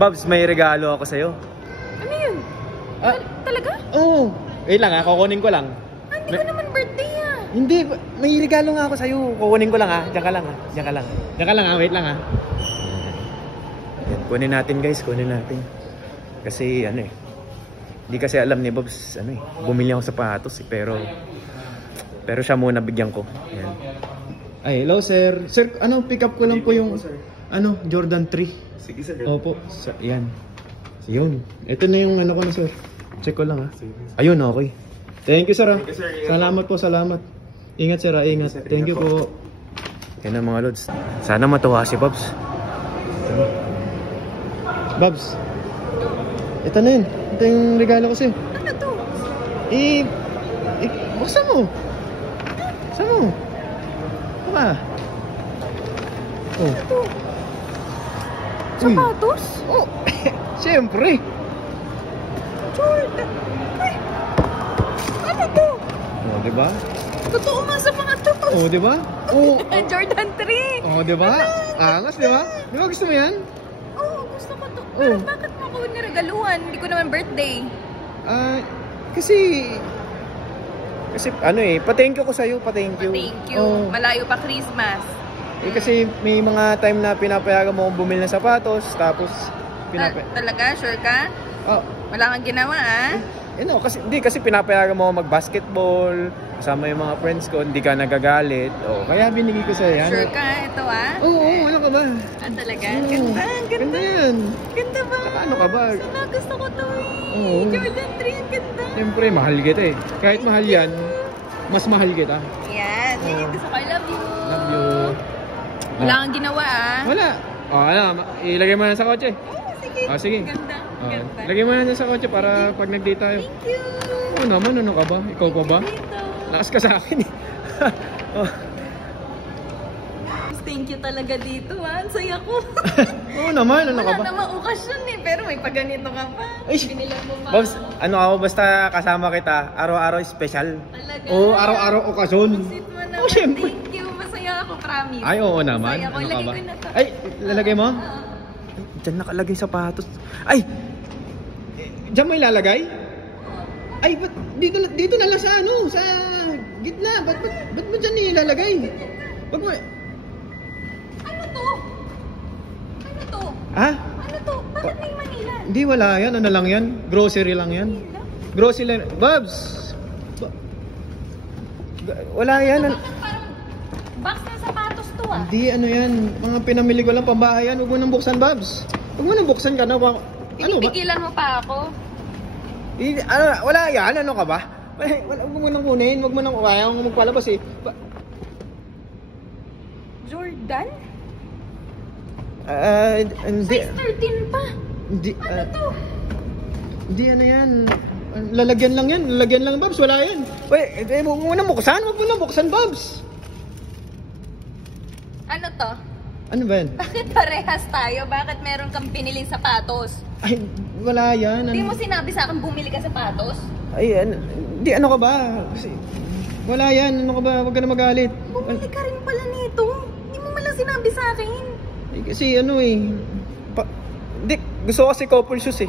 Babs, may regalo ako sa'yo. Ano yun? Talaga? Oo. Wait lang kukunin ko lang. Hindi ko naman birthday Hindi, may regalo nga ako sa'yo. Kukunin ko lang Diyan ka lang Diyan ka lang. Diyan ka lang wait lang Yan, kunin natin guys, kunin natin. Kasi hindi kasi alam ni Bobs, bumili ako sapatos pero siya muna bigyan ko. Yan. Ay, hello sir. Sir, pick up ko lang po yung Jordan 3. Sige sir. Opo, yan. Yun. Ito na yung ko na sir. Check ko lang Ayun, okay. Thank you sir Salamat po, salamat. Ingat sir ingat. Thank you po. Yan ang mga lods. Sana matuwa si Bobs. Bobs. Ito na yun. Ito yung regalo ko sa'yo. Ano to? Buksan mo. Buksan mo. Baka. Ano to? Sapatos? Oh. Siyempre. Jordan. Ay. Ano to? Oh, diba? Totoo nga sapatos. Oh, diba? Oh. Jordan 3. Oh, diba? Angas, diba? Diba gusto mo yan? Oo, gusto ko to. Pero bakit mo ako niregaluhan? Hindi ko naman birthday. Kasi pa-thank you ko sa'yo, pa-thank you. Thank you. Malayo pa Christmas. Kasi may mga time na pinapayagan mo akong bumili ng sapatos, tapos Talaga? Sure ka? Wala kang ginawa kasi pinapayagan mo ako mag-basketball, kasama yung mga friends ko, hindi ka nagagalit. Kaya binigay ko sa'yo yan. Sure ka? Ito Oo, ano ka ba? Talaga? Ganda. Ganda yan. Ganda ba? Ano ka ba? Sana gusto ko to Jordan 3, ang ganda. Siyempre, mahal kita Kahit mahal yan, mas mahal kita. Yan. Gusto ko. I love you. Love you. Wala kang ginawa Wala. Ilagay mo na sa kotse. Sige. Sige. Ganda. Ganda. Lagay mo na sa kotse para pag nag-date tayo. Thank you. Oo naman, ano ka ba? Ikaw pa ba? Lakas ka sa akin Thank you talaga dito Ang saya ko. Oo naman, ano ka ba? Wala namang okasyon pero may paganito ka pa. Binilan mo pa. Bobs, ako basta kasama kita, araw-araw special. Talaga? Oo, araw-araw okasyon. Siyempre. Thank you, masaya ako, promise. Ay, oo naman. Masaya ako, ano ka ba? ko na to. Ay, lalagay mo? Diyan nakalagay sapatos. Ay! Diyan mo ilalagay? Ay, ba't dito na lang sa gitna. Ba't mo dyan ilalagay? Ba't mo... Ano to? Ha? Ano to? Bakit may Manila? Hindi, wala yan. Ano lang yan? Grocery lang yan. Grocery lang. Babs! Wala yan. Bakit parang box na sapatos to Hindi, yan. Mga pinamili ko lang pambahay yan. Huwag mo nang buksan, Babs. Huwag mo nang buksan ka na. Pinipigilan mo pa ako? Wala yan. Ano ka ba? Huwag mo nang kunin. Huwag mo nang kaya kung magpalabas Jordan? Hindi. Size 13 pa. Hindi. Ano to? Hindi, yan. Lalagyan lang yan. Lalagyan lang, Babs. Wala yan. Huwag mo nang buksan. Huwag mo nang buksan, Babs. Ano to? Ano ba yan? Bakit parehas tayo? Bakit meron kang piniling sapatos? Ay, wala yan. Hindi mo sinabi sa akin bumili ka sapatos? Ay, hindi, ano ka ba? Kasi, wala yan. Ano ka ba? Huwag ka na magalit. Bumili ka rin pala nito. Hindi mo malang sinabi sa akin. Kasi hindi, gusto ko kasi couple shoes